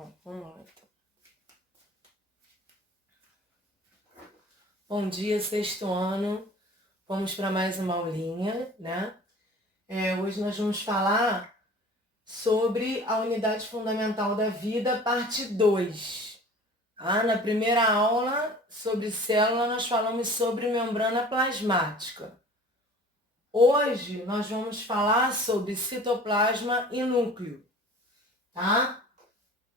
Bom, vamos lá então. Bom dia, sexto ano. Vamos para mais uma aulinha, né? Hoje nós vamos falar sobre a unidade fundamental da vida, parte 2. Na primeira aula sobre célula, nós falamos sobre membrana plasmática. Hoje nós vamos falar sobre citoplasma e núcleo, tá?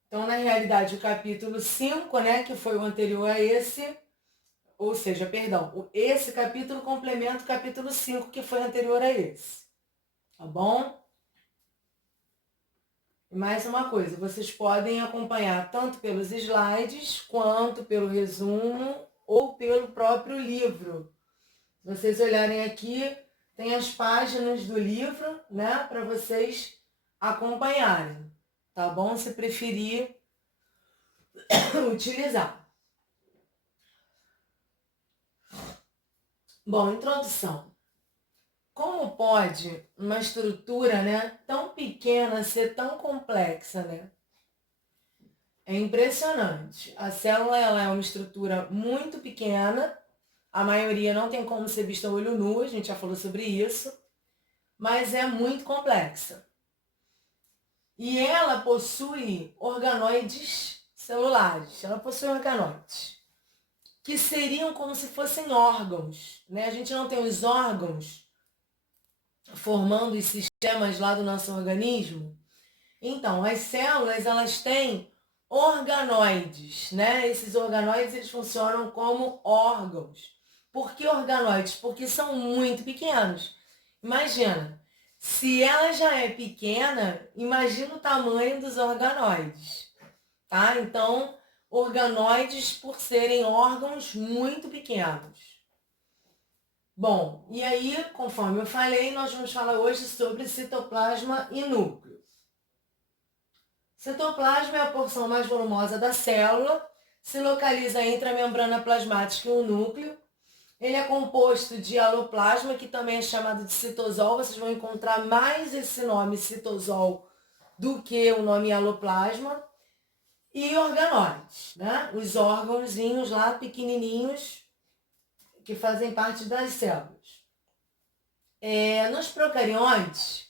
Então, na realidade, o capítulo 5, né, que foi o anterior a esse, ou seja, perdão, esse capítulo complementa o capítulo 5, que foi anterior a esse. Tá bom? E mais uma coisa, vocês podem acompanhar tanto pelos slides, quanto pelo resumo, ou pelo próprio livro. Se vocês olharem aqui, tem as páginas do livro, né, para vocês acompanharem. Tá bom? Se preferir utilizar. Bom, introdução. Como pode uma estrutura, né, tão pequena ser tão complexa, né? É impressionante. A célula ela é uma estrutura muito pequena, a maioria não tem como ser vista a olho nu, a gente já falou sobre isso, mas é muito complexa. E ela possui organoides celulares, ela possui organoides, que seriam como se fossem órgãos, né? A gente não tem os órgãos formando os sistemas lá do nosso organismo. Então, as células, elas têm organoides, né? Esses organoides, eles funcionam como órgãos. Por que organoides? Porque são muito pequenos. Imagina, se ela já é pequena, imagina o tamanho dos organoides, tá? Então, organoides por serem órgãos muito pequenos. Bom, e aí, conforme eu falei, nós vamos falar hoje sobre citoplasma e núcleo. Citoplasma é a porção mais volumosa da célula, se localiza entre a membrana plasmática e o núcleo. Ele é composto de aloplasma, que também é chamado de citosol. Vocês vão encontrar mais esse nome citosol do que o nome aloplasma. E organoides, né? Os órgãozinhos lá pequenininhos que fazem parte das células. Nos procariontes,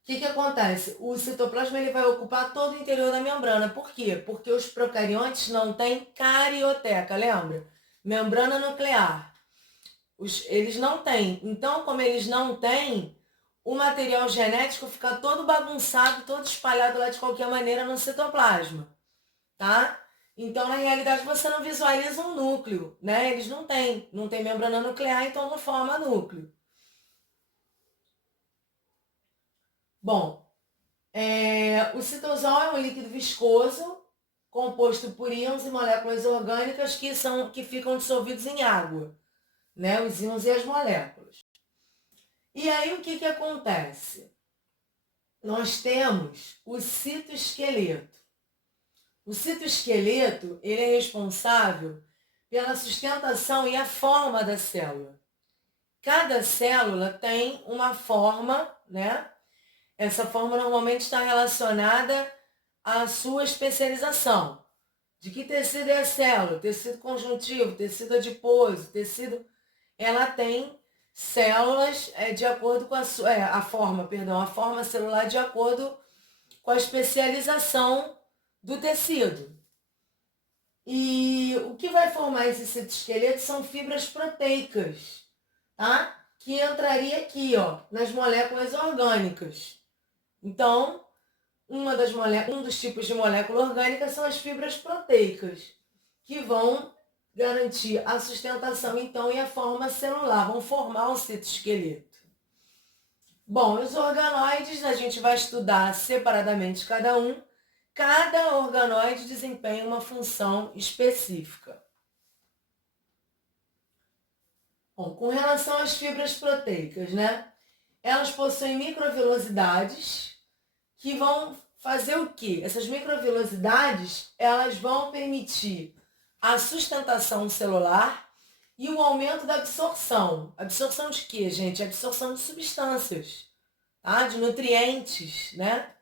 o que acontece? O citoplasma ele vai ocupar todo o interior da membrana. Por quê? Porque os procariontes não têm carioteca, lembra? Membrana nuclear. Eles não têm. Então, como eles não têm, o material genético fica todo bagunçado, todo espalhado lá de qualquer maneira no citoplasma, tá? Então, na realidade, você não visualiza um núcleo, né? Eles não têm membrana nuclear, então não forma núcleo. Bom, o citosol é um líquido viscoso, composto por íons e moléculas orgânicas que ficam dissolvidos em água, né? Os íons e as moléculas. E aí, o que acontece? Nós temos o citoesqueleto. O citoesqueleto, ele é responsável pela sustentação e a forma da célula. Cada célula tem uma forma, né? Essa forma normalmente está relacionada à sua especialização. De que tecido é a célula? Tecido conjuntivo, tecido adiposo, tecido... Ela tem células de acordo com a forma celular de acordo com a especialização do tecido. E o que vai formar esse citoesqueleto são fibras proteicas, tá? Que entraria aqui, ó, nas moléculas orgânicas. Então, um dos tipos de molécula orgânica são as fibras proteicas, que vão garantir a sustentação, então, e a forma celular, vão formar o citoesqueleto. Bom, os organoides a gente vai estudar separadamente cada um. Cada organoide desempenha uma função específica. Bom, com relação às fibras proteicas, né? Elas possuem microvilosidades que vão fazer o quê? Essas microvilosidades, elas vão permitir a sustentação celular e o aumento da absorção. Absorção de quê, gente? Absorção de substâncias, tá? De nutrientes, né?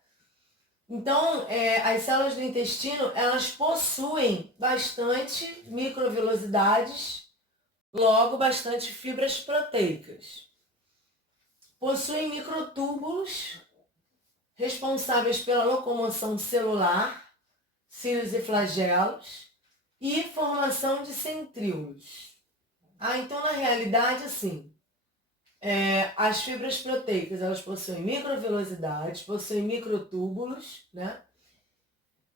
Então, as células do intestino, elas possuem bastante microvilosidades, logo bastante fibras proteicas. Possuem microtúbulos responsáveis pela locomoção celular, cílios e flagelos, e formação de centríolos. Então, na realidade, assim, as fibras proteicas, elas possuem microvilosidades, possuem microtúbulos, né?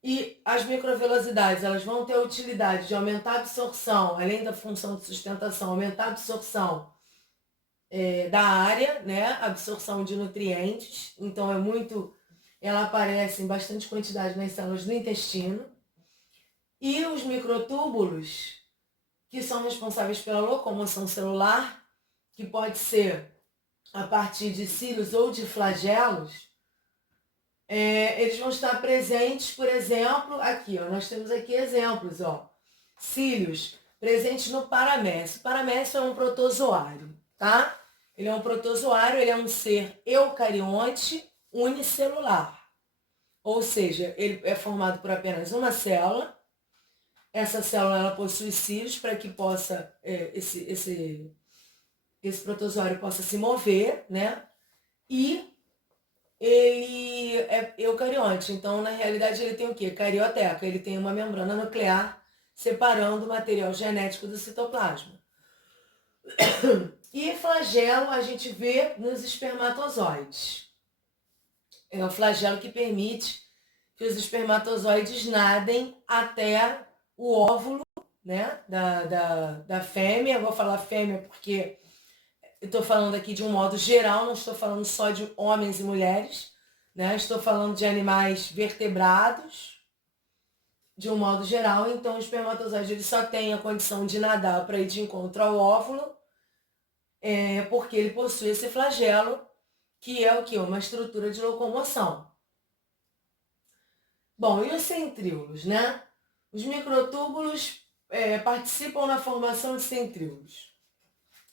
E as microvilosidades, elas vão ter a utilidade de aumentar a absorção, além da função de sustentação, aumentar a absorção da área, né? Absorção de nutrientes. Então, ela aparece em bastante quantidade nas células do intestino. E os microtúbulos, que são responsáveis pela locomoção celular, que pode ser a partir de cílios ou de flagelos, eles vão estar presentes, por exemplo, aqui, ó, nós temos aqui exemplos, ó, cílios presentes no paramécio. O paramécio é um protozoário, tá? Ele é um protozoário, ele é um ser eucarionte unicelular. Ou seja, ele é formado por apenas uma célula. Essa célula, ela possui cílios para que possa, esse protozoário possa se mover, né? E ele é eucarionte, então na realidade ele tem o quê? Carioteca, ele tem uma membrana nuclear separando o material genético do citoplasma. E flagelo a gente vê nos espermatozoides. É o flagelo que permite que os espermatozoides nadem até o óvulo, né, da fêmea. Eu vou falar fêmea porque eu estou falando aqui de um modo geral, não estou falando só de homens e mulheres, né? Estou falando de animais vertebrados, de um modo geral. Então, o espermatozoide ele só tem a condição de nadar para ir de encontro ao óvulo, porque ele possui esse flagelo, que é o quê? Uma estrutura de locomoção. Bom, e os centríolos, né? Os microtúbulos participam na formação de centríolos.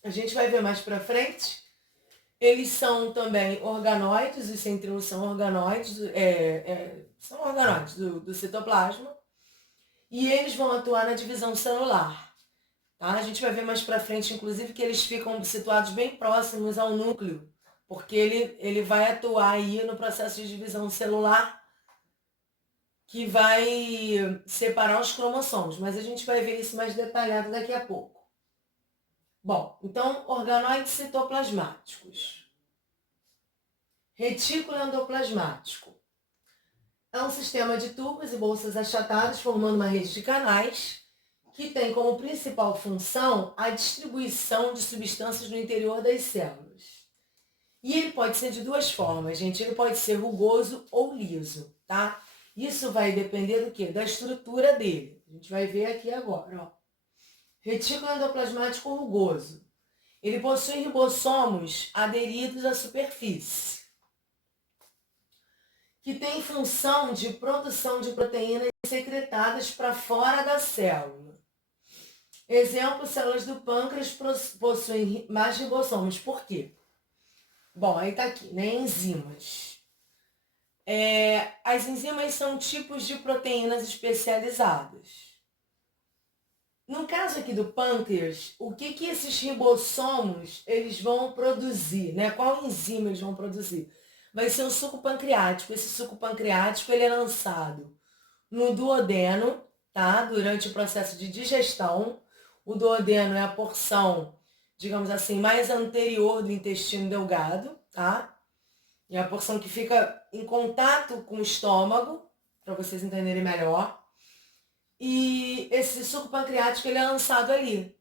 A gente vai ver mais para frente. Eles são também organoides, os centríolos são organoides, do citoplasma. E eles vão atuar na divisão celular. Tá? A gente vai ver mais para frente, inclusive, que eles ficam situados bem próximos ao núcleo, porque ele vai atuar aí no processo de divisão celular, que vai separar os cromossomos. Mas a gente vai ver isso mais detalhado daqui a pouco. Bom, então, organoides citoplasmáticos. Retículo endoplasmático. É um sistema de tubos e bolsas achatadas formando uma rede de canais que tem como principal função a distribuição de substâncias no interior das células. E ele pode ser de duas formas, gente. Ele pode ser rugoso ou liso, tá? Isso vai depender do quê? Da estrutura dele. A gente vai ver aqui agora, ó. Retículo endoplasmático rugoso. Ele possui ribossomos aderidos à superfície, que tem função de produção de proteínas secretadas para fora da célula. Exemplo, células do pâncreas possuem mais ribossomos. Por quê? Bom, aí tá aqui, né? Enzimas. As enzimas são tipos de proteínas especializadas. No caso aqui do pâncreas, o que esses ribossomos eles vão produzir, né? Qual enzima eles vão produzir? Vai ser o suco pancreático. Esse suco pancreático ele é lançado no duodeno, tá? Durante o processo de digestão. O duodeno é a porção, digamos assim, mais anterior do intestino delgado, tá? É a porção que fica em contato com o estômago, para vocês entenderem melhor. E esse suco pancreático ele é lançado ali.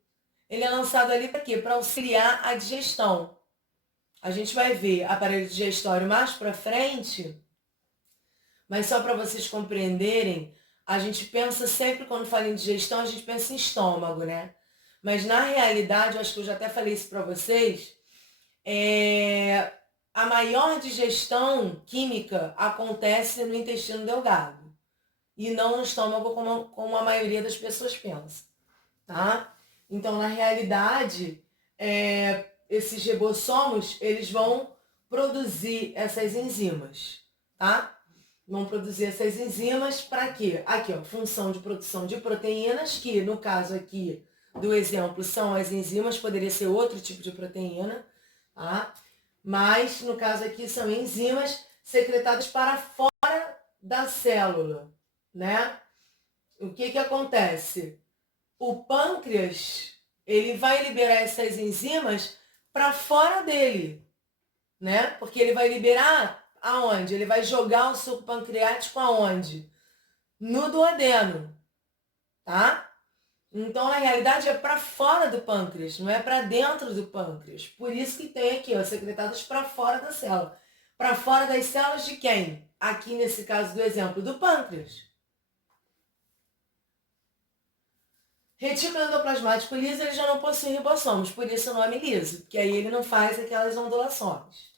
Ele é lançado ali para quê? Para auxiliar a digestão. A gente vai ver aparelho digestório mais para frente, mas só para vocês compreenderem, a gente pensa sempre, quando fala em digestão, a gente pensa em estômago, né? Mas na realidade, eu acho que eu já até falei isso para vocês, a maior digestão química acontece no intestino delgado e não no estômago como a maioria das pessoas pensa, tá? Então, na realidade, esses ribossomos, eles vão produzir essas enzimas, tá? Vão produzir essas enzimas para quê? Aqui, ó, função de produção de proteínas, que no caso aqui do exemplo são as enzimas, poderia ser outro tipo de proteína, tá? Mas no caso aqui são enzimas secretadas para fora da célula, né? O que que acontece? O pâncreas, ele vai liberar essas enzimas para fora dele, né? Porque ele vai liberar aonde? Ele vai jogar o suco pancreático aonde? No duodeno, tá? Então, na realidade, é para fora do pâncreas, não é para dentro do pâncreas. Por isso que tem aqui, ó, secretados para fora da célula. Para fora das células de quem? Aqui nesse caso do exemplo do pâncreas. Retículo endoplasmático liso, ele já não possui ribossomos, por isso o nome liso, porque aí ele não faz aquelas ondulações.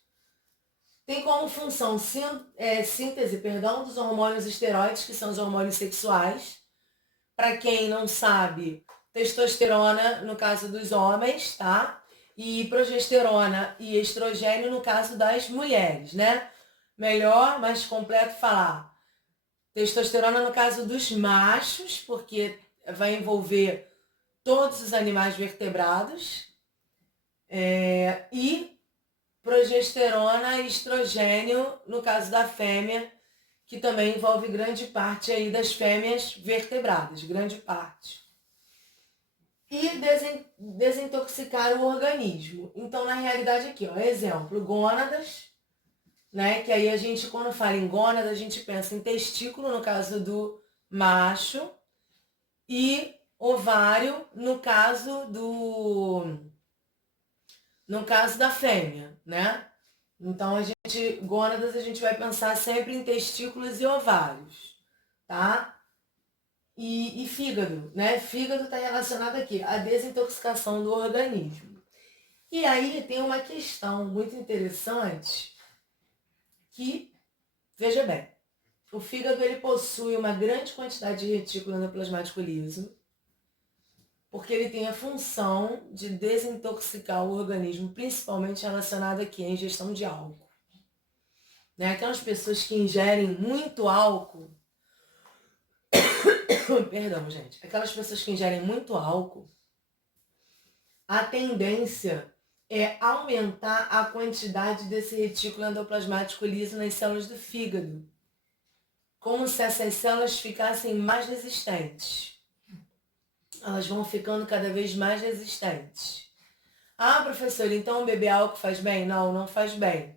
Tem como função síntese, dos hormônios esteroides, que são os hormônios sexuais. Para quem não sabe, testosterona no caso dos homens, tá? E progesterona e estrogênio no caso das mulheres, né? Melhor, mais completo falar. Testosterona no caso dos machos, porque vai envolver todos os animais vertebrados. E progesterona e estrogênio no caso da fêmea, que também envolve grande parte aí das fêmeas vertebradas, grande parte. E desintoxicar o organismo. Então, na realidade aqui, ó, exemplo, gônadas, né? Que aí a gente, quando fala em gônada, a gente pensa em testículo, no caso do macho, e ovário, no caso da fêmea, né? Então, gônadas, a gente vai pensar sempre em testículos e ovários, tá? E fígado, né? Fígado está relacionado aqui à desintoxicação do organismo. E aí tem uma questão muito interessante que, veja bem, o fígado ele possui uma grande quantidade de retículo endoplasmático liso, porque ele tem a função de desintoxicar o organismo, principalmente relacionado aqui à ingestão de álcool. Né? Aquelas pessoas que ingerem muito álcool, perdão, gente, aquelas pessoas que ingerem muito álcool, a tendência é aumentar a quantidade desse retículo endoplasmático liso nas células do fígado, como se essas células ficassem mais resistentes. Elas vão ficando cada vez mais resistentes. Ah, professor, então beber álcool faz bem? Não, não faz bem.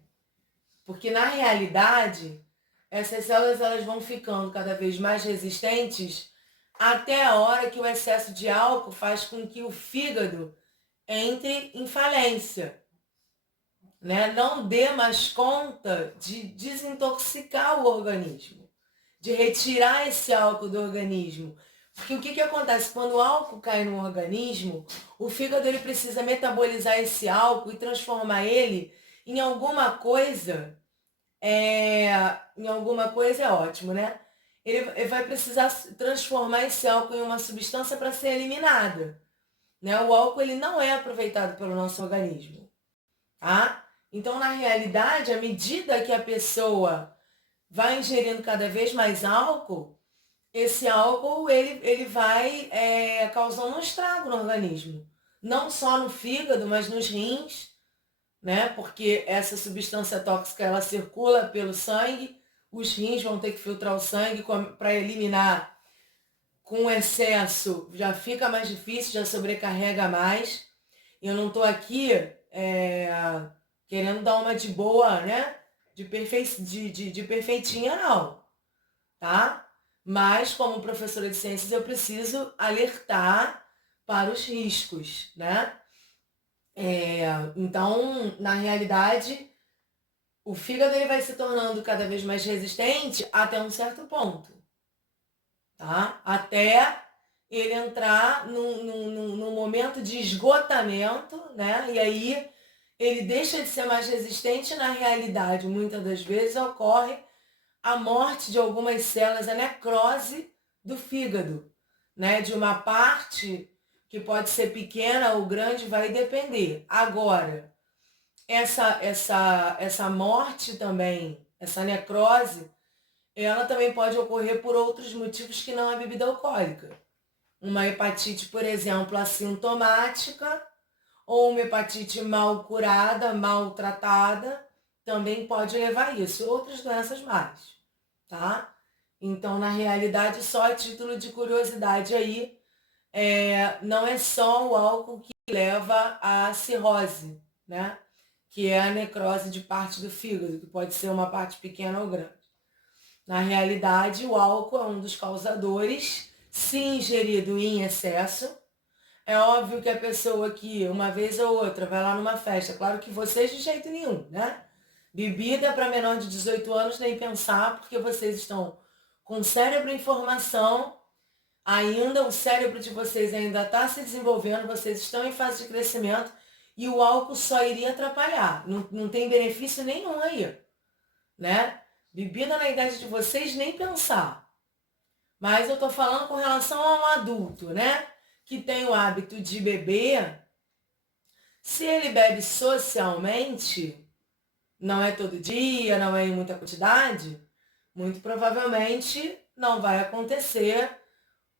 Porque na realidade, essas células elas vão ficando cada vez mais resistentes até a hora que o excesso de álcool faz com que o fígado entre em falência, né? Não dê mais conta de desintoxicar o organismo, de retirar esse álcool do organismo. Porque o que acontece? Quando o álcool cai no organismo, o fígado ele precisa metabolizar esse álcool e transformar ele em alguma coisa. Em alguma coisa é ótimo, né? Ele vai precisar transformar esse álcool em uma substância para ser eliminada. Né? O álcool ele não é aproveitado pelo nosso organismo. Tá? Então, na realidade, à medida que a pessoa vai ingerindo cada vez mais álcool, esse álcool ele vai causando um estrago no organismo. Não só no fígado, mas nos rins, né? Porque essa substância tóxica ela circula pelo sangue, os rins vão ter que filtrar o sangue para eliminar. Com excesso já fica mais difícil, já sobrecarrega mais. Eu não estou aqui querendo dar uma de boa, né? De perfeitinha, não. Tá? Mas, como professora de ciências, eu preciso alertar para os riscos, né? Então, na realidade, o fígado ele vai se tornando cada vez mais resistente até um certo ponto. Tá? Até ele entrar num momento de esgotamento, né? E aí ele deixa de ser mais resistente e na realidade, muitas das vezes, ocorre a morte de algumas células, a necrose do fígado, né? De uma parte que pode ser pequena ou grande, vai depender. Agora, essa morte também, essa necrose, ela também pode ocorrer por outros motivos que não a bebida alcoólica. Uma hepatite, por exemplo, assintomática, ou uma hepatite mal curada, mal tratada, também pode levar a isso. Outras doenças mais, tá? Então, na realidade, só a título de curiosidade aí, não é só o álcool que leva à cirrose, né? Que é a necrose de parte do fígado, que pode ser uma parte pequena ou grande. Na realidade, o álcool é um dos causadores, se ingerido em excesso. É óbvio que a pessoa que uma vez ou outra vai lá numa festa, claro que vocês de jeito nenhum, né? Bebida para menor de 18 anos nem pensar, porque vocês estão com cérebro em formação, ainda o cérebro de vocês ainda está se desenvolvendo, vocês estão em fase de crescimento e o álcool só iria atrapalhar, não tem benefício nenhum aí, né? Bebida na idade de vocês nem pensar. Mas eu tô falando com relação a um adulto, né? Que tem o hábito de beber. Se ele bebe socialmente, não é todo dia, não é em muita quantidade, muito provavelmente não vai acontecer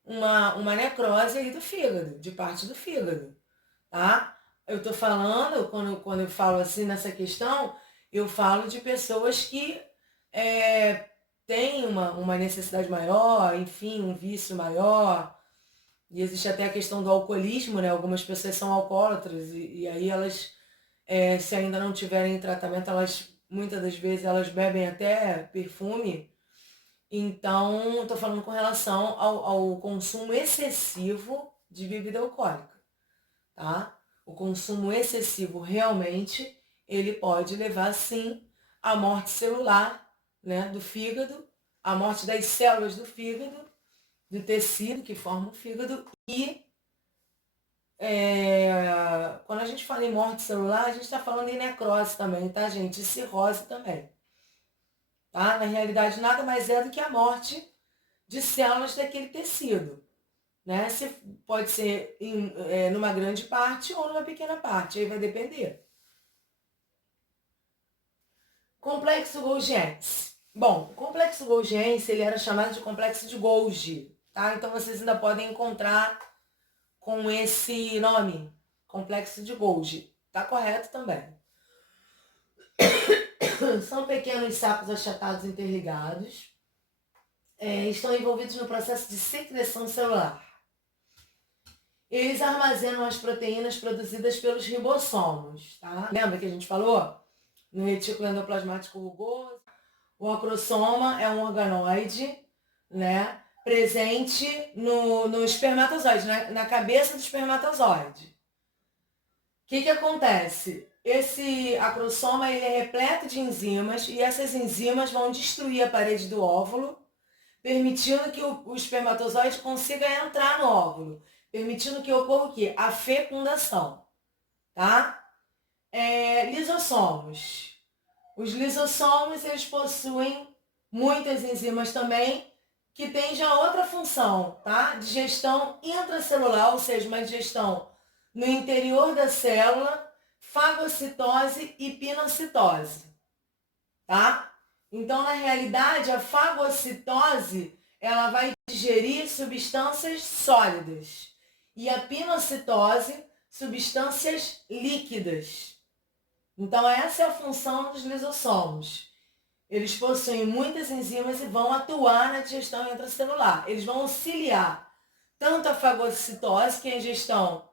uma necrose aí do fígado, de parte do fígado, tá? Eu tô falando, quando eu falo assim nessa questão, eu falo de pessoas que têm uma necessidade maior, enfim, um vício maior. E existe até a questão do alcoolismo, né? Algumas pessoas são alcoólatras e aí elas, se ainda não tiverem tratamento, elas muitas das vezes elas bebem até perfume. Então, estou falando com relação ao consumo excessivo de bebida alcoólica, tá? O consumo excessivo realmente, ele pode levar sim à morte celular, né, do fígado, à morte das células do fígado, do tecido que forma o fígado e quando a gente fala em morte celular, a gente está falando em necrose também, tá, gente? E cirrose também, tá? Na realidade, nada mais é do que a morte de células daquele tecido, né? Se pode ser numa grande parte ou numa pequena parte, aí vai depender. Complexo Golgiense. Bom, o complexo Golgiense, ele era chamado de complexo de Golgi, tá? Então vocês ainda podem encontrar com esse nome, complexo de Golgi. Tá correto também. São pequenos sacos achatados interligados. Estão envolvidos no processo de secreção celular. Eles armazenam as proteínas produzidas pelos ribossomos, tá? Lembra que a gente falou? No retículo endoplasmático rugoso. O acrosoma é um organoide, né? Presente no espermatozoide, na cabeça do espermatozoide. O que acontece? Esse acrosoma ele é repleto de enzimas e essas enzimas vão destruir a parede do óvulo, permitindo que o espermatozoide consiga entrar no óvulo, permitindo que ocorra o quê? A fecundação, tá? Lisossomos. Os lisossomos, eles possuem muitas enzimas também, que tem já outra função, tá? Digestão intracelular, ou seja, uma digestão no interior da célula, fagocitose e pinocitose, tá? Então, na realidade, a fagocitose, ela vai digerir substâncias sólidas e a pinocitose, substâncias líquidas. Então, essa é a função dos lisossomos. Eles possuem muitas enzimas e vão atuar na digestão intracelular. Eles vão auxiliar tanto a fagocitose, que é a ingestão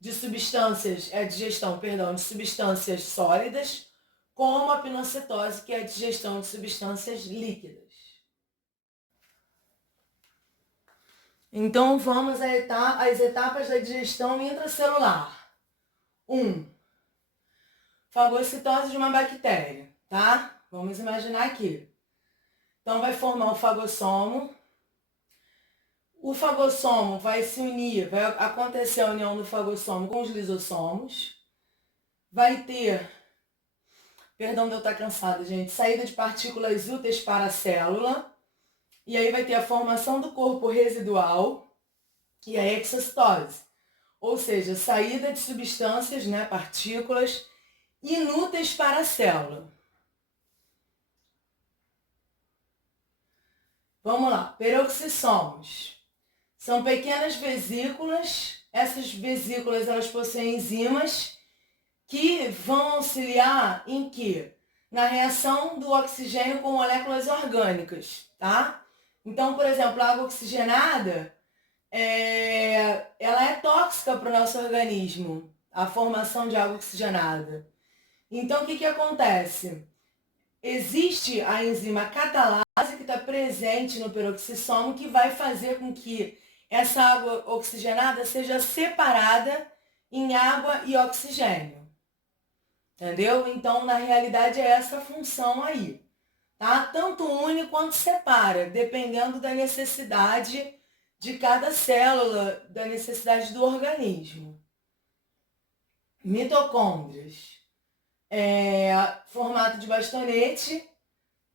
de substâncias, de substâncias sólidas, como a pinocitose, que é a digestão de substâncias líquidas. Então, vamos às etapas da digestão intracelular. 1. Fagocitose de uma bactéria, tá? Vamos imaginar aqui. Então, vai formar o fagossomo. O fagossomo vai se unir, vai acontecer a união do fagossomo com os lisossomos. Vai ter, perdão de eu estar cansada, gente, saída de partículas úteis para a célula. E aí vai ter a formação do corpo residual e a exocitose. Ou seja, saída de substâncias, né, partículas inúteis para a célula. Vamos lá, peroxissomos. São pequenas vesículas. Essas vesículas, elas possuem enzimas que vão auxiliar em quê? Na reação do oxigênio com moléculas orgânicas, tá? Então, por exemplo, a água oxigenada, ela é tóxica para o nosso organismo, a formação de água oxigenada. Então, o que acontece? Existe a enzima catalase que está presente no peroxissomo que vai fazer com que essa água oxigenada seja separada em água e oxigênio. Entendeu? Então, na realidade, é essa função aí. Tá? Tanto une quanto separa, dependendo da necessidade de cada célula, da necessidade do organismo. Mitocôndrias. Formato de bastonete,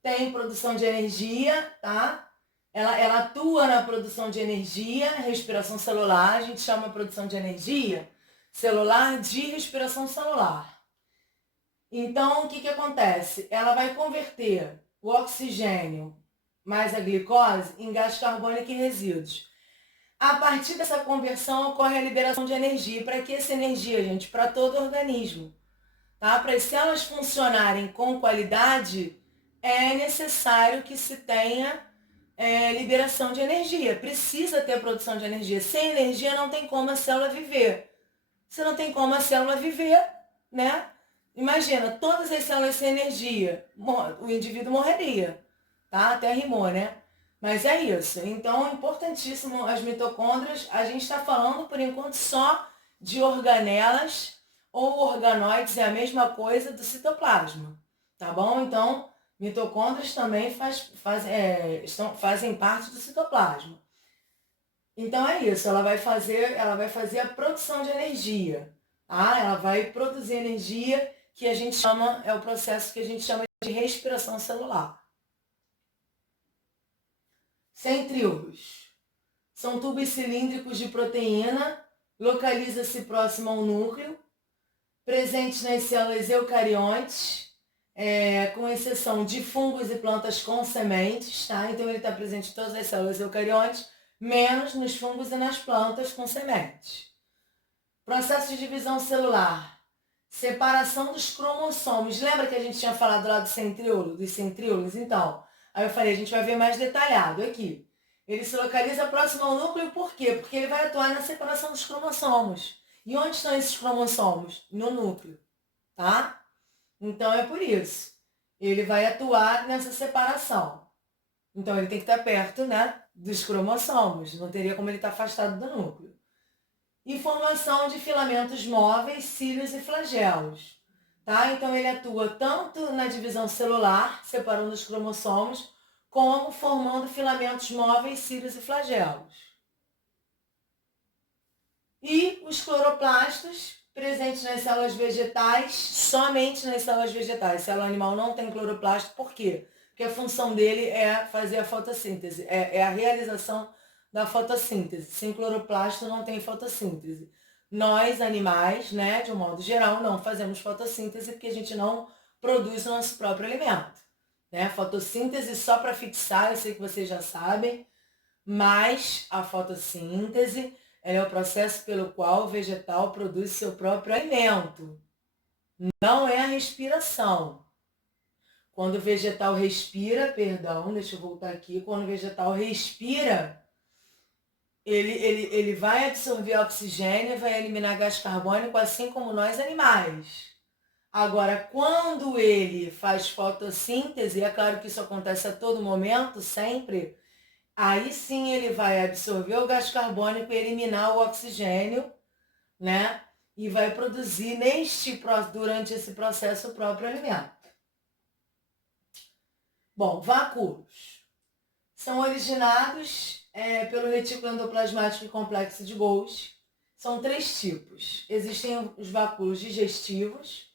tem produção de energia, tá? Ela atua na produção de energia, respiração celular, a gente chama a produção de energia celular de respiração celular. Então, o que acontece? Ela vai converter o oxigênio mais a glicose em gás carbônico e resíduos. A partir dessa conversão ocorre a liberação de energia. Para que essa energia, gente? Para todo o organismo. Tá? Para as células funcionarem com qualidade, é necessário que se tenha liberação de energia. Precisa ter produção de energia. Sem energia não tem como a célula viver. Se não tem como a célula viver, né? Imagina, todas as células sem energia, o indivíduo morreria, tá? Até rimou, né? Mas é isso. Então, é importantíssimo as mitocôndrias. A gente está falando, por enquanto, só de organelas ou organoides, é a mesma coisa do citoplasma, tá bom? Então, mitocôndrias também fazem parte do citoplasma. Então, é isso. Ela vai fazer a produção de energia, tá? Ela vai produzir energia que a gente chama, é o processo que a gente chama de respiração celular. Centríolos. São tubos cilíndricos de proteína, localiza-se próximo ao núcleo, presentes nas células eucariontes, com exceção de fungos e plantas com sementes, tá? Então ele está presente em todas as células eucariontes, menos nos fungos e nas plantas com sementes. Processo de divisão celular. Separação dos cromossomos. Lembra que a gente tinha falado lá dos centríolos? Então, aí eu falei, a gente vai ver mais detalhado aqui. Ele se localiza próximo ao núcleo, por quê? Porque ele vai atuar na separação dos cromossomos. E onde estão esses cromossomos? No núcleo, tá? Então é por isso. Ele vai atuar nessa separação. Então ele tem que estar perto, né, dos cromossomos. Não teria como ele estar afastado do núcleo. E formação de filamentos móveis, cílios e flagelos. Tá? Então ele atua tanto na divisão celular, separando os cromossomos, como formando filamentos móveis, cílios e flagelos. E os cloroplastos, presentes nas células vegetais, somente nas células vegetais. Célula animal não tem cloroplasto, por quê? Porque a função dele é fazer a fotossíntese, é a realização da fotossíntese. Sem cloroplasto não tem fotossíntese. Nós, animais, né, de um modo geral, não fazemos fotossíntese porque a gente não produz o nosso próprio alimento. Né? Fotossíntese, só para fixar, eu sei que vocês já sabem, mas a fotossíntese é o processo pelo qual o vegetal produz seu próprio alimento. Não é a respiração. Quando o vegetal respira, deixa eu voltar aqui, quando o vegetal respira, ele vai absorver oxigênio, vai eliminar gás carbônico, assim como nós animais. Agora, quando ele faz fotossíntese, é claro que isso acontece a todo momento, sempre, aí sim ele vai absorver o gás carbônico e eliminar o oxigênio, né? E vai produzir durante esse processo o próprio alimento. Bom, vacúolos. São originados pelo retículo endoplasmático e complexo de Golgi. São 3 tipos. Existem os vacúolos digestivos,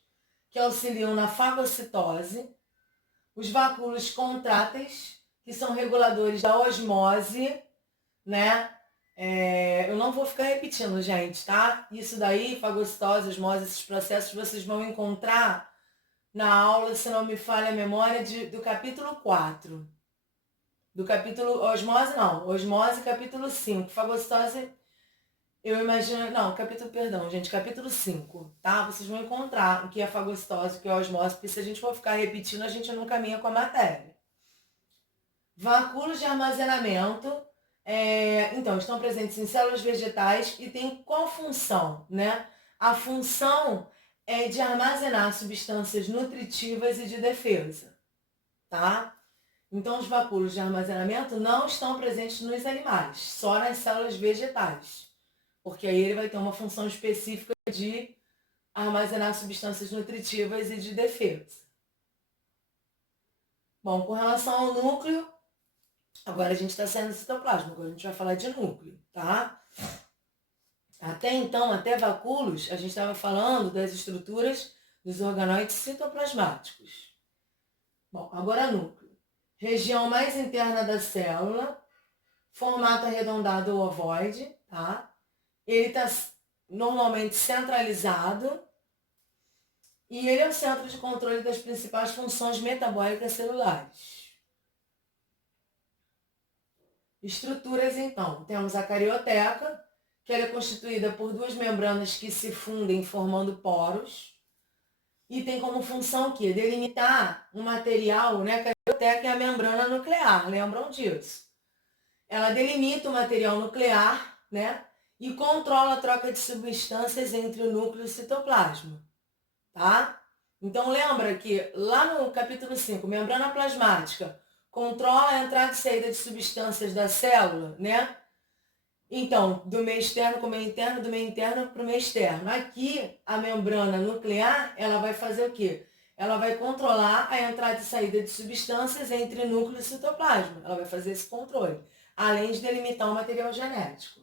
que auxiliam na fagocitose. Os vacúolos contráteis, que são reguladores da osmose, né? Eu não vou ficar repetindo, gente, tá? Isso daí, fagocitose, osmose, esses processos vocês vão encontrar na aula, se não me falha a memória, do capítulo 4. do capítulo, osmose não, osmose capítulo 5, fagocitose, eu imagino, não, capítulo, perdão, gente, capítulo 5, tá? Vocês vão encontrar o que é fagocitose, o que é osmose, porque se a gente for ficar repetindo, a gente não caminha com a matéria. Vacúolos de armazenamento, então, estão presentes em células vegetais e tem qual função, né? A função é de armazenar substâncias nutritivas e de defesa, tá? Então, os vacúolos de armazenamento não estão presentes nos animais, só nas células vegetais, porque aí ele vai ter uma função específica de armazenar substâncias nutritivas e de defesa. Bom, com relação ao núcleo, agora a gente está saindo do citoplasma, agora a gente vai falar de núcleo, tá? Até então, até vacúolos, a gente estava falando das estruturas dos organoides citoplasmáticos. Bom, agora núcleo. Região mais interna da célula, formato arredondado ou ovoide, tá? Ele está normalmente centralizado e ele é o centro de controle das principais funções metabólicas celulares. Estruturas, então, temos a carioteca, que ela é constituída por duas membranas que se fundem formando poros e tem como função que delimitar um material, né? A carioteca é a membrana nuclear, lembram disso? Ela delimita o material nuclear, né? E controla a troca de substâncias entre o núcleo e o citoplasma, tá? Então lembra que lá no capítulo 5, membrana plasmática, controla a entrada e saída de substâncias da célula, né? Então, do meio externo para o meio interno, do meio interno para o meio externo. Aqui, a membrana nuclear, ela vai fazer o quê? Ela vai controlar a entrada e saída de substâncias entre núcleo e citoplasma. Ela vai fazer esse controle, além de delimitar o material genético.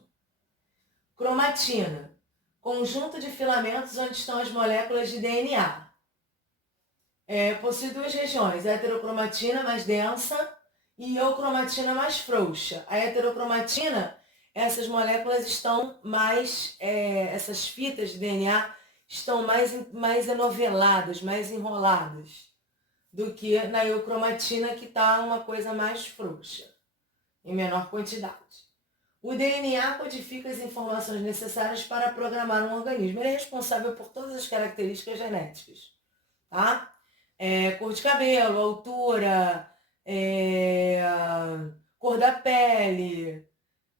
Cromatina, conjunto de filamentos onde estão as moléculas de DNA. Possui duas regiões, a heterocromatina mais densa e eucromatina mais frouxa. A heterocromatina, essas moléculas estão mais, essas fitas de DNA estão mais enoveladas, mais enroladas, do que na eucromatina, que está uma coisa mais frouxa, em menor quantidade. O DNA codifica as informações necessárias para programar um organismo. Ele é responsável por todas as características genéticas, tá? Cor de cabelo, altura, cor da pele,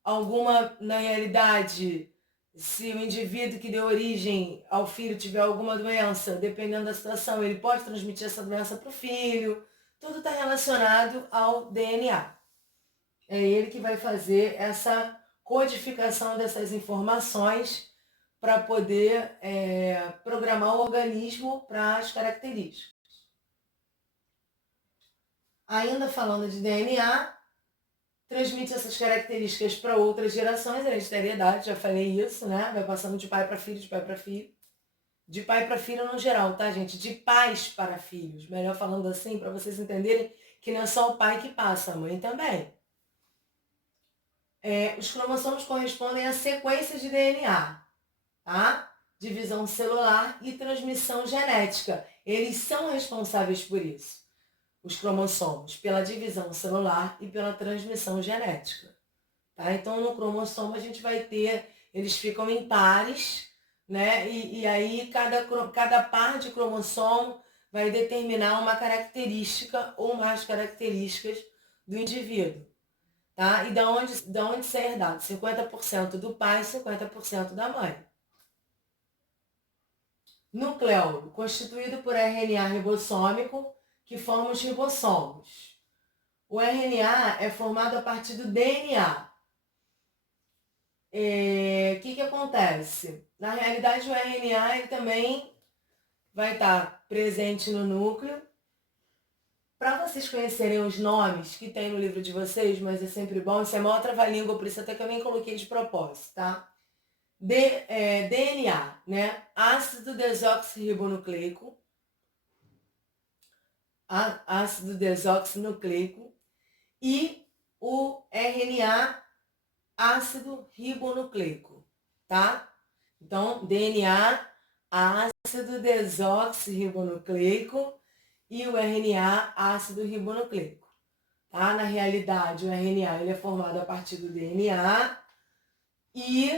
alguma, na realidade, se o indivíduo que deu origem ao filho tiver alguma doença, dependendo da situação, ele pode transmitir essa doença para o filho. Tudo está relacionado ao DNA. É ele que vai fazer essa codificação dessas informações para poder programar o organismo para as características. Ainda falando de DNA, transmite essas características para outras gerações, hereditariedade, já falei isso, né? Vai passando de pai para filho, de pai para filho. De pai para filho no geral, tá, gente? De pais para filhos. Melhor falando assim, para vocês entenderem que não é só o pai que passa, a mãe também. Os cromossomos correspondem à sequência de DNA, tá? Divisão celular e transmissão genética. Eles são responsáveis por isso. Os cromossomos, pela divisão celular e pela transmissão genética. Tá? Então, no cromossomo a gente vai ter, eles ficam em pares, né? E aí cada par de cromossomo vai determinar uma característica ou mais características do indivíduo. Tá? E da onde isso é herdado? 50% do pai e 50% da mãe. Nucleolo, constituído por RNA ribossômico, que forma os ribossomos. O RNA é formado a partir do DNA. O que acontece? Na realidade, o RNA ele também vai estar presente no núcleo. Para vocês conhecerem os nomes que tem no livro de vocês, mas é sempre bom, isso é uma outra trava-língua, por isso até que eu nem coloquei de propósito, tá? DNA, né? Ácido desoxirribonucleico. Ácido desoxinucleico. E o RNA ácido ribonucleico, tá? Então, DNA, ácido desoxirribonucleico e o RNA ácido ribonucleico. tá? Na realidade, o RNA ele é formado a partir do DNA e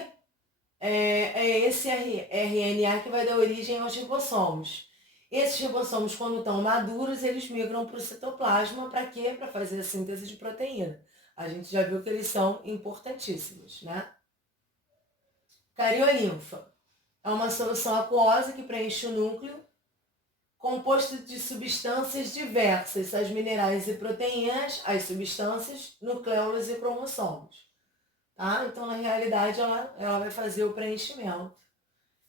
é esse RNA que vai dar origem aos ribossomos. Esses ribossomos, quando estão maduros, eles migram para o citoplasma. Para quê? Para fazer a síntese de proteína. A gente já viu que eles são importantíssimos, né? Cariolinfa é uma solução aquosa que preenche o núcleo, composto de substâncias diversas, as minerais e proteínas, as substâncias, nucleolos e cromossomos. Tá? Então, na realidade, ela vai fazer o preenchimento.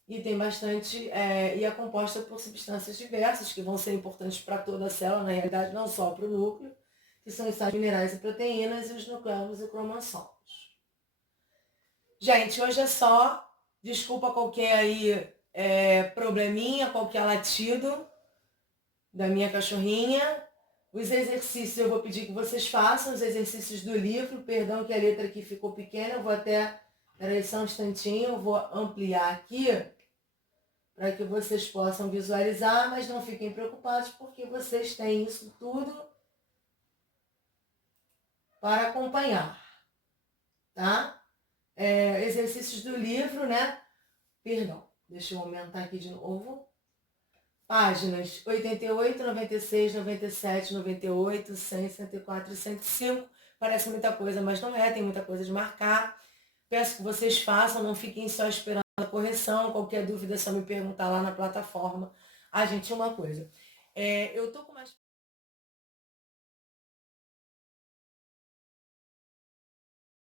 E tem bastante, e é composta por substâncias diversas, que vão ser importantes para toda a célula, na realidade, não só para o núcleo, que são os minerais e proteínas, e os nucleolos e cromossomos. Gente, hoje é só. Desculpa qualquer aí probleminha, qualquer latido da minha cachorrinha. Os exercícios eu vou pedir que vocês façam, os exercícios do livro. Perdão que a letra aqui ficou pequena, eu vou até... Peraí só um instantinho, eu vou ampliar aqui para que vocês possam visualizar, mas não fiquem preocupados porque vocês têm isso tudo para acompanhar, tá? Exercícios do livro, né? Perdão, deixa eu aumentar aqui de novo. Páginas 88, 96, 97, 98, 100, 104 e 105. Parece muita coisa, mas não é, tem muita coisa de marcar. Peço que vocês façam, não fiquem só esperando a correção. Qualquer dúvida é só me perguntar lá na plataforma. Gente, uma coisa. Eu tô com mais...